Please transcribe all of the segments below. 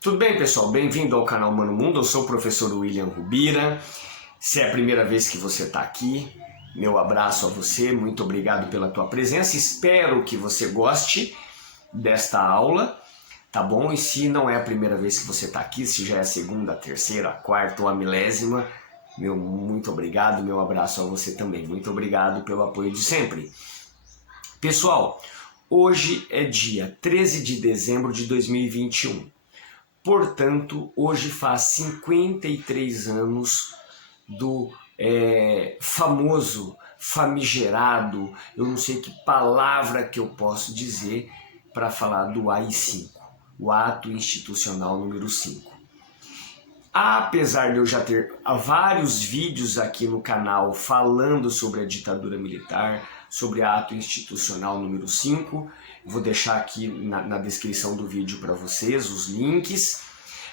Tudo bem, pessoal? Bem-vindo ao canal Mano Mundo. Eu sou o professor William Rubira. Se é a primeira vez que você está aqui, meu abraço a você. Muito obrigado pela tua presença. Espero que você goste desta aula, tá bom? E se não é a primeira vez que você está aqui, se já é a segunda, a terceira, a quarta ou a milésima, muito obrigado. Meu abraço a você também. Muito obrigado pelo apoio de sempre. Pessoal, hoje é dia 13 de dezembro de 2021. Portanto, hoje faz 53 anos do famoso, famigerado, eu não sei que palavra que eu posso dizer para falar do AI-5, o Ato Institucional número 5. Apesar de eu já ter vários vídeos aqui no canal falando sobre a ditadura militar, sobre Ato Institucional número 5, vou deixar aqui na descrição do vídeo para vocês os links,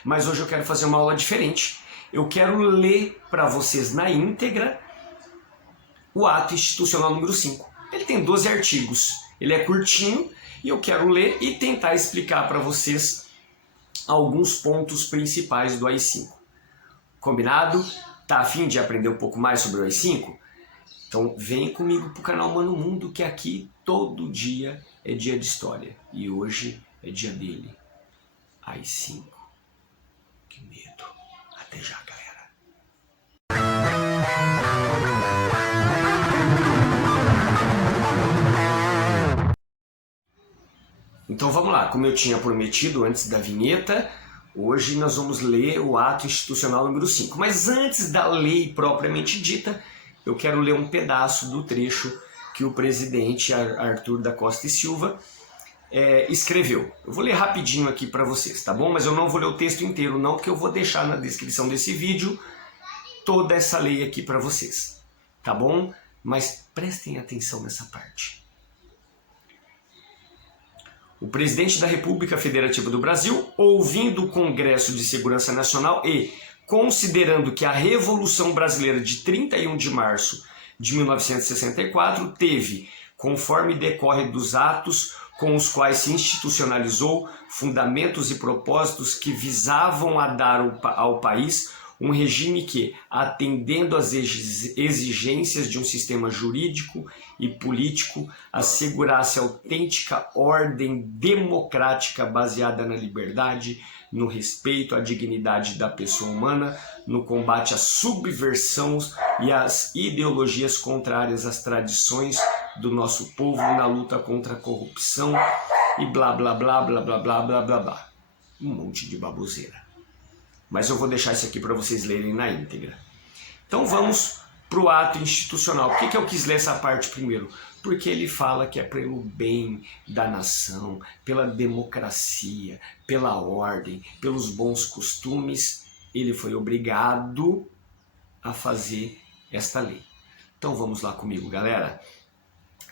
mas hoje eu quero fazer uma aula diferente. Eu quero ler para vocês na íntegra o Ato Institucional número 5. Ele tem 12 artigos, ele é curtinho e eu quero ler e tentar explicar para vocês alguns pontos principais do AI-5. Combinado? Tá a fim de aprender um pouco mais sobre o AI-5? Então vem comigo pro canal Mano Mundo, que aqui todo dia é dia de história. E hoje é dia dele. AI-5. Que medo. Até já, galera. Então vamos lá. Como eu tinha prometido antes da vinheta, hoje nós vamos ler o Ato Institucional número 5. Mas antes da lei propriamente dita, eu quero ler um pedaço do trecho que o presidente Arthur da Costa e Silva escreveu. Eu vou ler rapidinho aqui para vocês, tá bom? Mas eu não vou ler o texto inteiro não, porque eu vou deixar na descrição desse vídeo toda essa lei aqui para vocês, tá bom? Mas prestem atenção nessa parte. O presidente da República Federativa do Brasil, ouvindo o Congresso de Segurança Nacional e considerando que a Revolução Brasileira de 31 de março de 1964 teve, conforme decorre dos atos com os quais se institucionalizou, fundamentos e propósitos que visavam a dar ao país um regime que, atendendo às exigências de um sistema jurídico e político, assegurasse autêntica ordem democrática baseada na liberdade, no respeito à dignidade da pessoa humana, no combate à subversão e às ideologias contrárias às tradições do nosso povo, na luta contra a corrupção e blá blá blá blá blá blá blá blá blá. Um monte de baboseira. Mas eu vou deixar isso aqui para vocês lerem na íntegra. Então vamos para o ato institucional. Por que eu quis ler essa parte primeiro? Porque ele fala que é pelo bem da nação, pela democracia, pela ordem, pelos bons costumes, ele foi obrigado a fazer esta lei. Então vamos lá comigo, galera.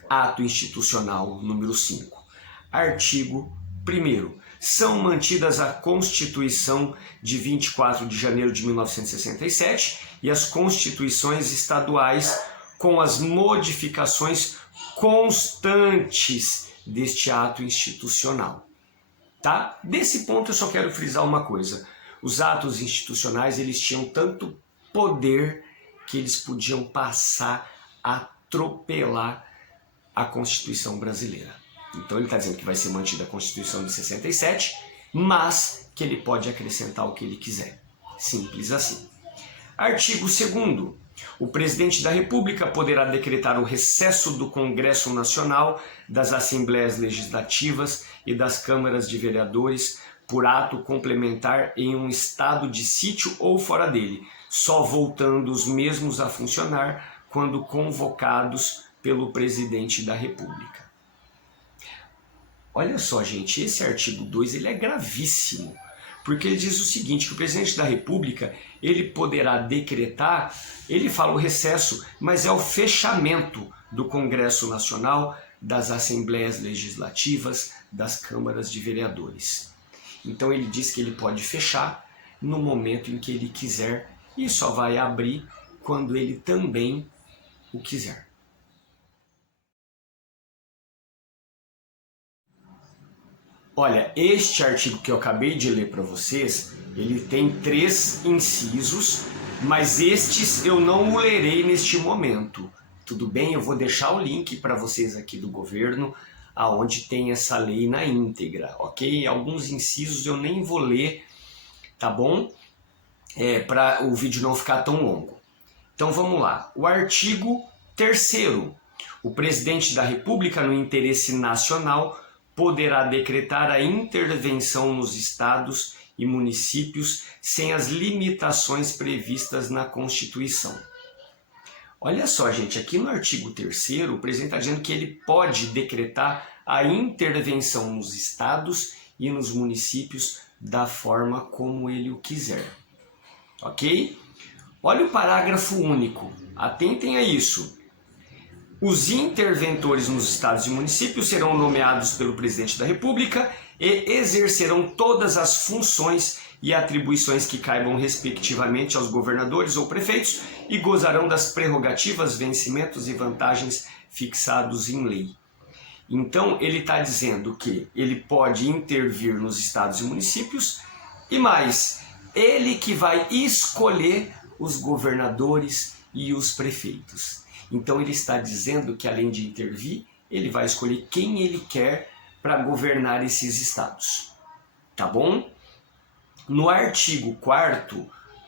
Ato Institucional número 5. Artigo 1º. São mantidas a Constituição de 24 de janeiro de 1967 e as constituições estaduais com as modificações constantes deste ato institucional. Tá? Desse ponto eu só quero frisar uma coisa. Os atos institucionais, eles tinham tanto poder que eles podiam passar a atropelar a Constituição brasileira. Então ele está dizendo que vai ser mantida a Constituição de 67, mas que ele pode acrescentar o que ele quiser. Simples assim. Artigo 2º. O presidente da República poderá decretar o recesso do Congresso Nacional, das Assembleias Legislativas e das Câmaras de Vereadores por ato complementar em um estado de sítio ou fora dele, só voltando os mesmos a funcionar quando convocados pelo presidente da República. Olha só, gente, esse artigo 2 ele é gravíssimo, porque ele diz o seguinte, que o presidente da República, ele poderá decretar, ele fala o recesso, mas é o fechamento do Congresso Nacional, das Assembleias Legislativas, das Câmaras de Vereadores. Então ele diz que ele pode fechar no momento em que ele quiser e só vai abrir quando ele também o quiser. Olha, este artigo que eu acabei de ler para vocês, ele tem 3 incisos, mas estes eu não o lerei neste momento. Tudo bem? Eu vou deixar o link para vocês aqui do governo, aonde tem essa lei na íntegra, ok? Alguns incisos eu nem vou ler, tá bom? Para o vídeo não ficar tão longo. Então vamos lá. O artigo 3º. O presidente da República, no interesse nacional, poderá decretar a intervenção nos estados e municípios sem as limitações previstas na Constituição. Olha só, gente, aqui no artigo 3º, o presidente está dizendo que ele pode decretar a intervenção nos estados e nos municípios da forma como ele o quiser. Ok? Olha o parágrafo único. Atentem a isso. Os interventores nos estados e municípios serão nomeados pelo presidente da República e exercerão todas as funções e atribuições que caibam respectivamente aos governadores ou prefeitos e gozarão das prerrogativas, vencimentos e vantagens fixados em lei. Então, ele está dizendo que ele pode intervir nos estados e municípios e mais, ele que vai escolher os governadores e os prefeitos. Então ele está dizendo que além de intervir, ele vai escolher quem ele quer para governar esses estados. Tá bom? No artigo 4º,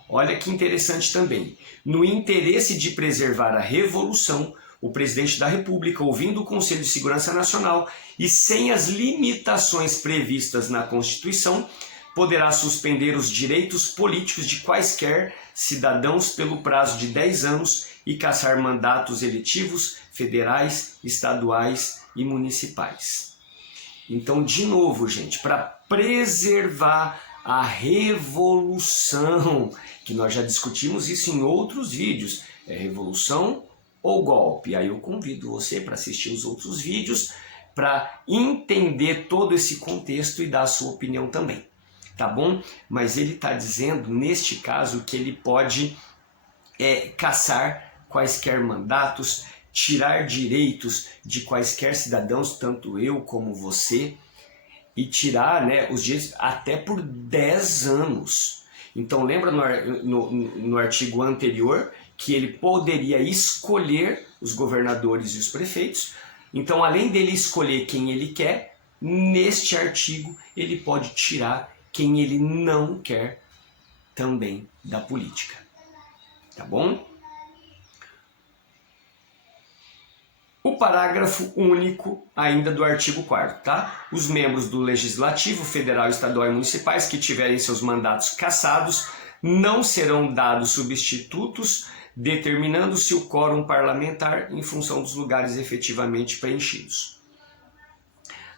olha que interessante também. No interesse de preservar a Revolução, o presidente da República, ouvindo o Conselho de Segurança Nacional e sem as limitações previstas na Constituição, poderá suspender os direitos políticos de quaisquer cidadãos pelo prazo de 10 anos e cassar mandatos eletivos federais, estaduais e municipais. Então, de novo, gente, para preservar a revolução, que nós já discutimos isso em outros vídeos, é revolução ou golpe? Aí eu convido você para assistir os outros vídeos para entender todo esse contexto e dar a sua opinião também. Tá bom? Mas ele está dizendo, neste caso, que ele pode cassar quaisquer mandatos, tirar direitos de quaisquer cidadãos, tanto eu como você, e tirar, né, os direitos até por 10 anos. Então lembra no artigo anterior que ele poderia escolher os governadores e os prefeitos. Então, além dele escolher quem ele quer, neste artigo ele pode tirar quem ele não quer também da política. Tá bom? O parágrafo único ainda do artigo 4º, tá? Os membros do Legislativo, Federal, Estadual e Municipais que tiverem seus mandatos cassados não serão dados substitutos, determinando-se o quórum parlamentar em função dos lugares efetivamente preenchidos.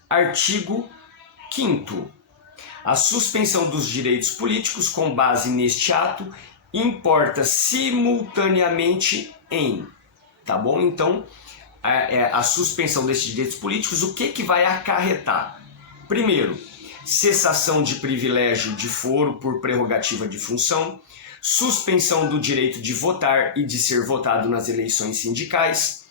Artigo 5º. A suspensão dos direitos políticos com base neste ato importa simultaneamente em, tá bom? Então, a suspensão desses direitos políticos, o que vai acarretar? Primeiro, cessação de privilégio de foro por prerrogativa de função, suspensão do direito de votar e de ser votado nas eleições sindicais,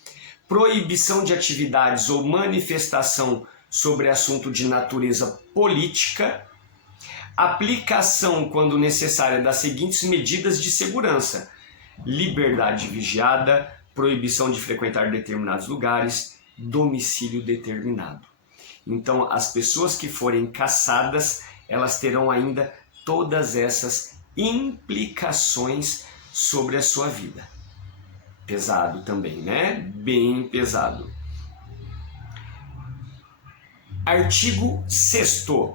proibição de atividades ou manifestação sobre assunto de natureza política, aplicação, quando necessária, das seguintes medidas de segurança: liberdade vigiada, proibição de frequentar determinados lugares, domicílio determinado. Então, as pessoas que forem cassadas, elas terão ainda todas essas implicações sobre a sua vida. Pesado também, né? Bem pesado. Artigo 6º.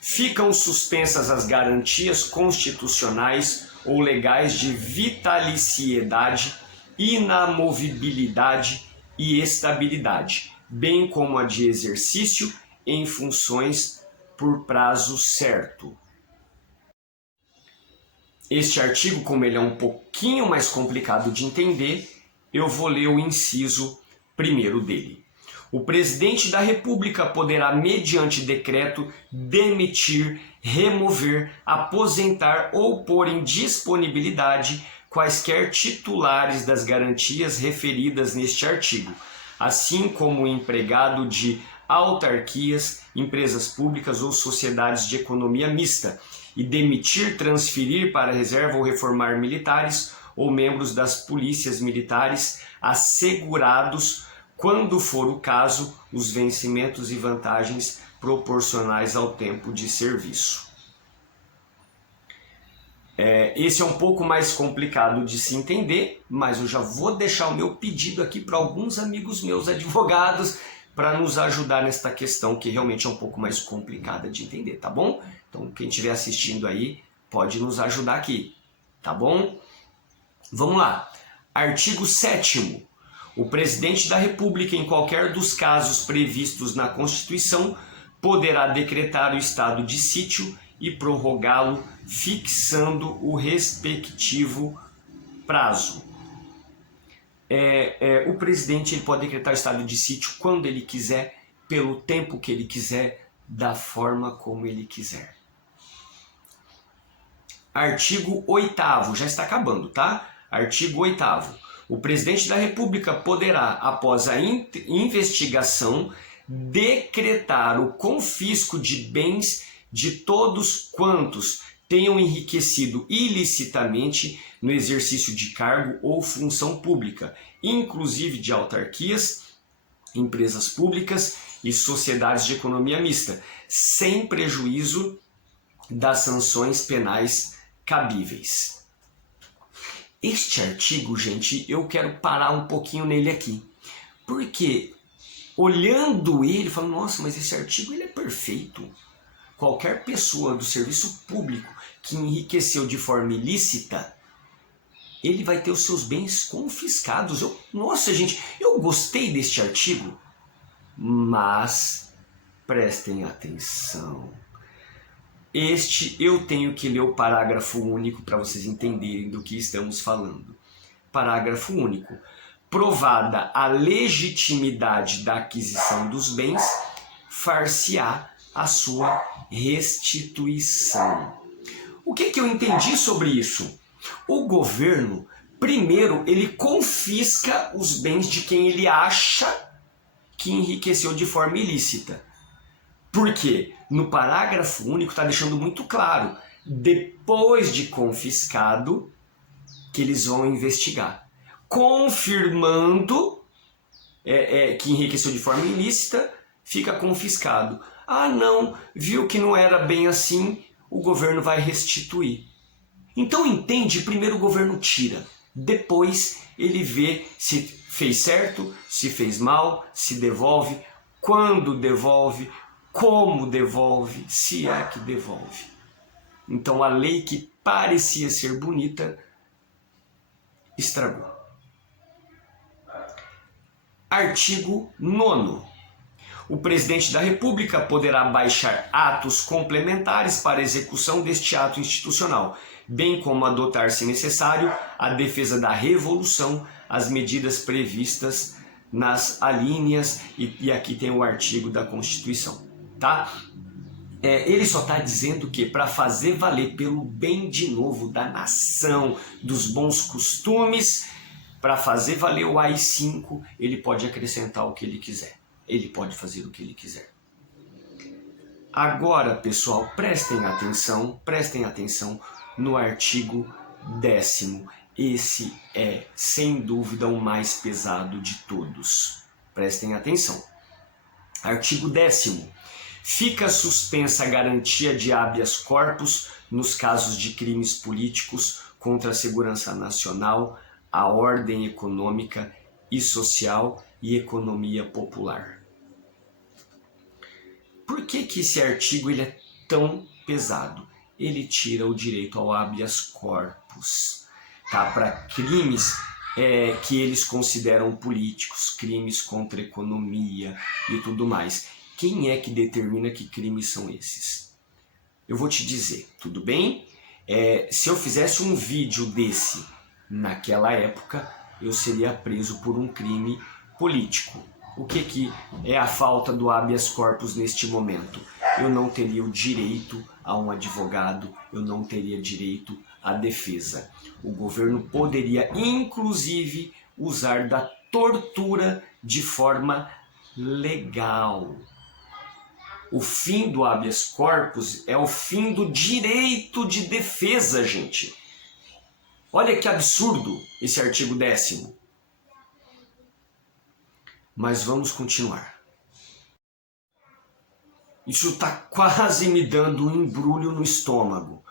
Ficam suspensas as garantias constitucionais ou legais de vitaliciedade, inamovibilidade e estabilidade, bem como a de exercício em funções por prazo certo. Este artigo, como ele é um pouquinho mais complicado de entender, eu vou ler o inciso primeiro dele. O presidente da República poderá, mediante decreto, demitir, remover, aposentar ou pôr em disponibilidade quaisquer titulares das garantias referidas neste artigo, assim como o empregado de autarquias, empresas públicas ou sociedades de economia mista e demitir, transferir para a reserva ou reformar militares ou membros das polícias militares assegurados, quando for o caso, os vencimentos e vantagens proporcionais ao tempo de serviço. Esse é um pouco mais complicado de se entender, mas eu já vou deixar o meu pedido aqui para alguns amigos meus advogados para nos ajudar nesta questão que realmente é um pouco mais complicada de entender, tá bom? Então quem estiver assistindo aí pode nos ajudar aqui, tá bom? Vamos lá. Artigo 7º. O presidente da República, em qualquer dos casos previstos na Constituição, poderá decretar o estado de sítio e prorrogá-lo, fixando o respectivo prazo. O presidente ele pode decretar o estado de sítio quando ele quiser, pelo tempo que ele quiser, da forma como ele quiser. Artigo 8º, já está acabando, tá? Artigo 8º. O presidente da República poderá, após a investigação, decretar o confisco de bens de todos quantos tenham enriquecido ilicitamente no exercício de cargo ou função pública, inclusive de autarquias, empresas públicas e sociedades de economia mista, sem prejuízo das sanções penais cabíveis. Este artigo, gente, eu quero parar um pouquinho nele aqui, porque olhando ele, falo, nossa, mas esse artigo ele é perfeito. Qualquer pessoa do serviço público que enriqueceu de forma ilícita, ele vai ter os seus bens confiscados. Nossa, gente, eu gostei deste artigo, mas prestem atenção. Eu tenho que ler o parágrafo único para vocês entenderem do que estamos falando. Parágrafo único. Provada a legitimidade da aquisição dos bens, far-se-á a sua restituição. O que eu entendi sobre isso? O governo, primeiro, ele confisca os bens de quem ele acha que enriqueceu de forma ilícita. Por quê? No parágrafo único está deixando muito claro, depois de confiscado, que eles vão investigar. Confirmando que enriqueceu de forma ilícita, fica confiscado. Ah, não, viu que não era bem assim, o governo vai restituir. Então entende, primeiro o governo tira, depois ele vê se fez certo, se fez mal, se devolve, quando devolve, como devolve, se é que devolve. Então a lei que parecia ser bonita, estragou. Artigo 9º. O presidente da República poderá baixar atos complementares para execução deste ato institucional, bem como adotar, se necessário, a defesa da Revolução, as medidas previstas nas alíneas, e aqui tem o artigo da Constituição. Tá? Ele só está dizendo que para fazer valer pelo bem de novo da nação, dos bons costumes, para fazer valer o AI-5, ele pode acrescentar o que ele quiser. Ele pode fazer o que ele quiser. Agora, pessoal, prestem atenção no artigo 10º. Esse é, sem dúvida, o mais pesado de todos. Prestem atenção. Artigo 10º. Fica suspensa a garantia de habeas corpus nos casos de crimes políticos contra a segurança nacional, a ordem econômica e social e economia popular. Por que esse artigo ele é tão pesado? Ele tira o direito ao habeas corpus, tá? Para crimes que eles consideram políticos, crimes contra a economia e tudo mais. Quem é que determina que crimes são esses? Eu vou te dizer, tudo bem? Se eu fizesse um vídeo desse naquela época, eu seria preso por um crime político. O que é a falta do habeas corpus neste momento? Eu não teria o direito a um advogado, eu não teria direito à defesa. O governo poderia, inclusive, usar da tortura de forma legal. O fim do habeas corpus é o fim do direito de defesa, gente. Olha que absurdo esse artigo 10º. Mas vamos continuar. Isso está quase me dando um embrulho no estômago.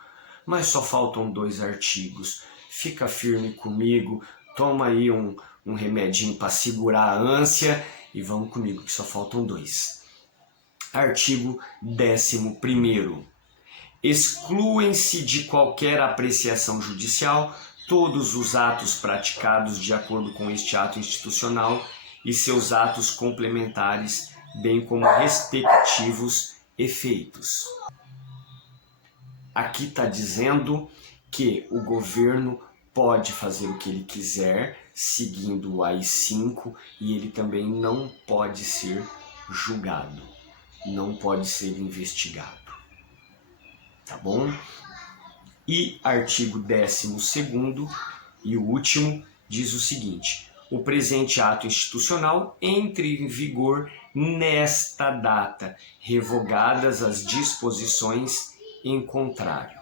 Mas só faltam 2 artigos. Fica firme comigo, toma aí um remedinho para segurar a ânsia e vamos comigo que só faltam 2. Artigo 11º. Excluem-se de qualquer apreciação judicial todos os atos praticados de acordo com este ato institucional e seus atos complementares, bem como respectivos efeitos. Aqui está dizendo que o governo pode fazer o que ele quiser, seguindo o AI-5, e ele também não pode ser julgado, não pode ser investigado. Tá bom? E artigo 12º e o último diz o seguinte: o presente ato institucional entre em vigor nesta data, revogadas as disposições em contrário.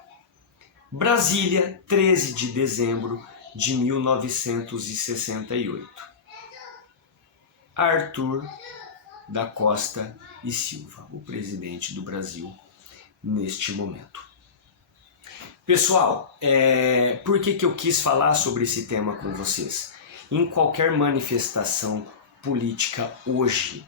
Brasília, 13 de dezembro de 1968. Arthur da Costa e Silva, o presidente do Brasil neste momento. Pessoal, por que eu quis falar sobre esse tema com vocês? Em qualquer manifestação política hoje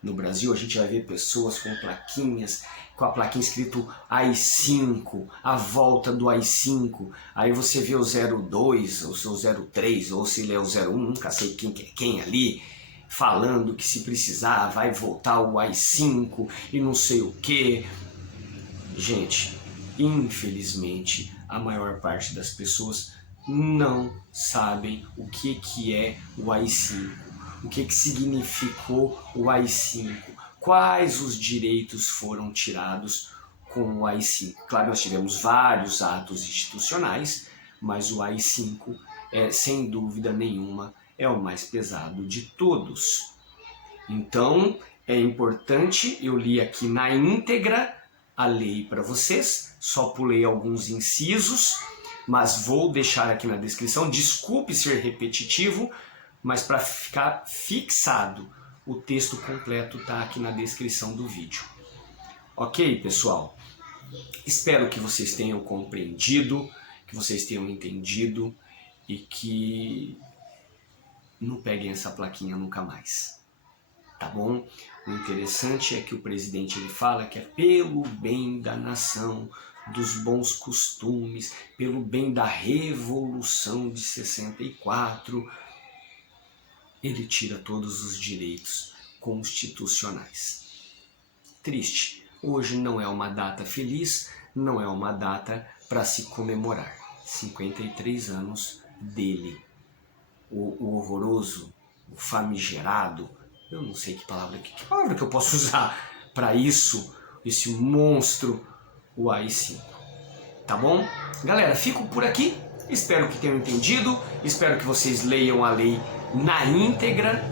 no Brasil, a gente vai ver pessoas com plaquinhas, com a plaquinha escrito AI-5, a volta do AI-5. Aí você vê o 02, ou o 03, ou se ele é o 01, nunca sei quem que é quem ali, falando que se precisar vai voltar o AI-5 e não sei o que. Gente, infelizmente, a maior parte das pessoas não sabem o que é o AI-5, o que significou o AI-5, quais os direitos foram tirados com o AI-5. Claro, nós tivemos vários atos institucionais, mas o AI-5, sem dúvida nenhuma, é o mais pesado de todos. Então, é importante, eu li aqui na íntegra a lei para vocês, só pulei alguns incisos, mas vou deixar aqui na descrição. Desculpe ser repetitivo, mas para ficar fixado, o texto completo está aqui na descrição do vídeo. Ok, pessoal? Espero que vocês tenham compreendido, que vocês tenham entendido e que não peguem essa plaquinha nunca mais. Tá bom? O interessante é que o presidente ele fala que é pelo bem da nação, dos bons costumes, pelo bem da Revolução de 64, ele tira todos os direitos constitucionais. Triste, hoje não é uma data feliz, não é uma data para se comemorar. 53 anos dele, o horroroso, o famigerado, eu não sei que palavra que eu posso usar para isso, esse monstro, o AI-5. Tá bom? Galera, fico por aqui. Espero que tenham entendido. Espero que vocês leiam a lei na íntegra.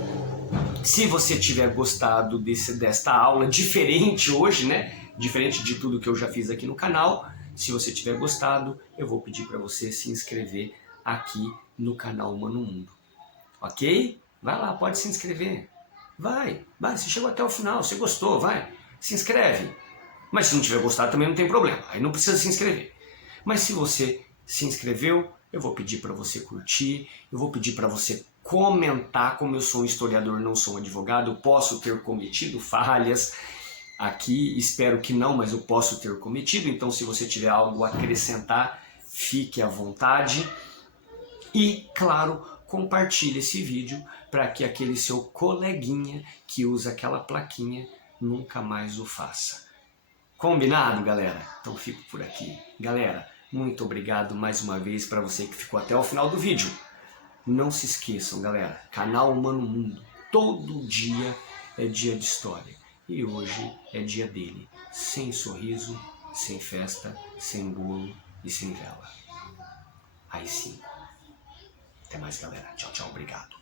Se você tiver gostado desta aula diferente hoje, né? Diferente de tudo que eu já fiz aqui no canal. Se você tiver gostado, eu vou pedir para você se inscrever aqui no canal Humano Mundo. Ok? Vai lá, pode se inscrever. Vai, você chegou até o final, você gostou, vai, se inscreve. Mas se não tiver gostado também não tem problema, aí não precisa se inscrever. Mas se você se inscreveu, eu vou pedir para você curtir, eu vou pedir para você comentar. Como eu sou um historiador, não sou um advogado, eu posso ter cometido falhas aqui, espero que não, mas eu posso ter cometido. Então se você tiver algo a acrescentar, fique à vontade. E, claro, compartilhe esse vídeo para que aquele seu coleguinha que usa aquela plaquinha nunca mais o faça. Combinado, galera? Então fico por aqui. Galera, muito obrigado mais uma vez para você que ficou até o final do vídeo. Não se esqueçam, galera, canal Humano Mundo, todo dia é dia de história. E hoje é dia dele, sem sorriso, sem festa, sem bolo e sem vela. AI-5. Até mais, galera. Tchau, tchau. Obrigado.